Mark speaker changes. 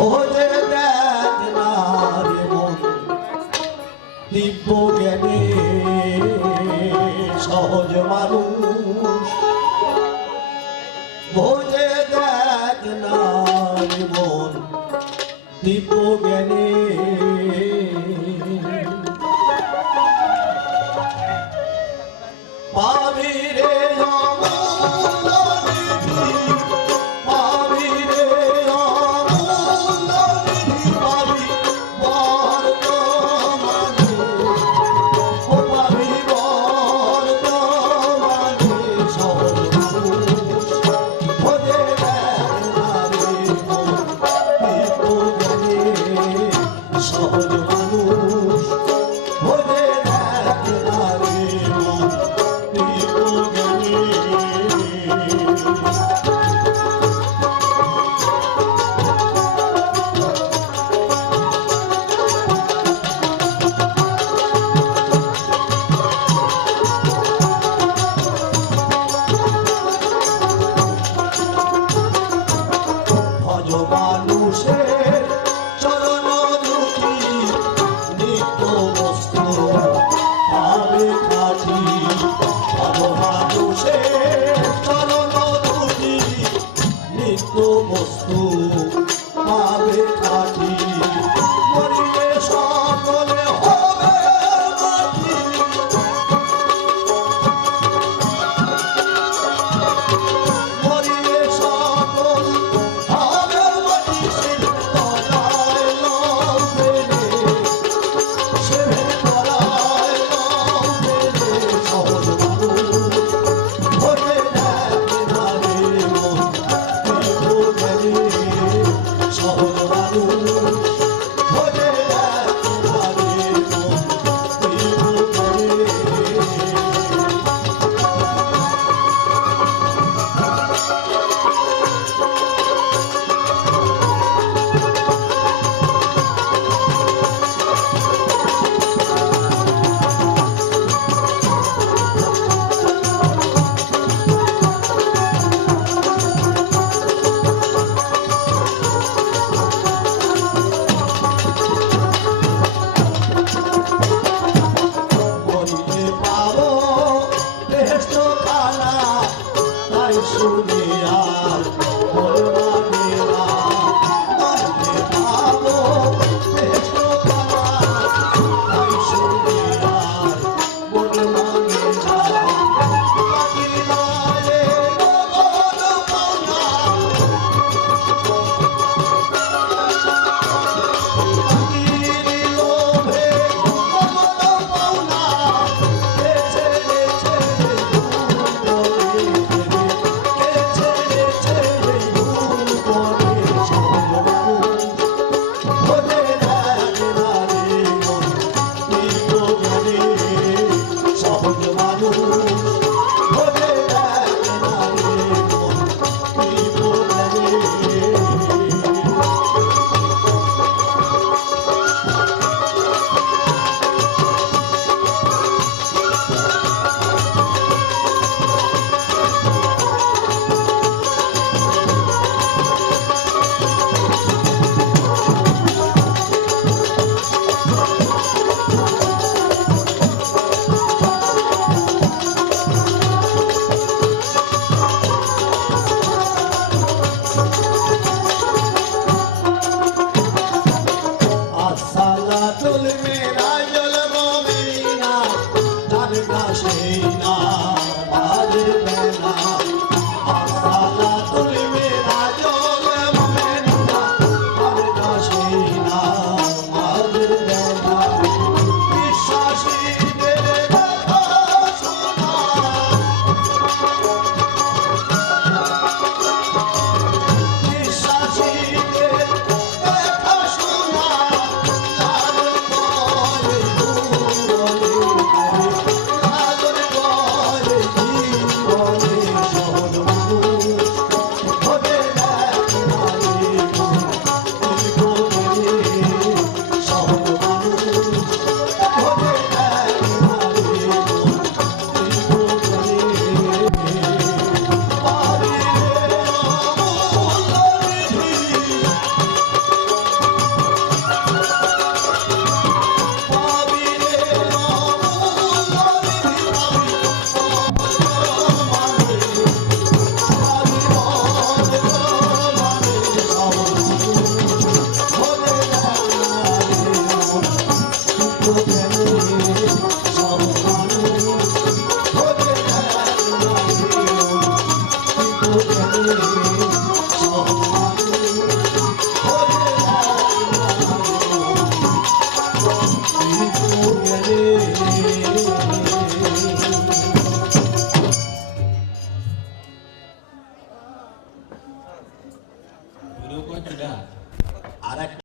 Speaker 1: ভোজে দেখ না রে মন। দিব্য জ্ঞানে সহজ মানুষ। ভোজে দেখ না ভালো rosto সুরেরা কাশে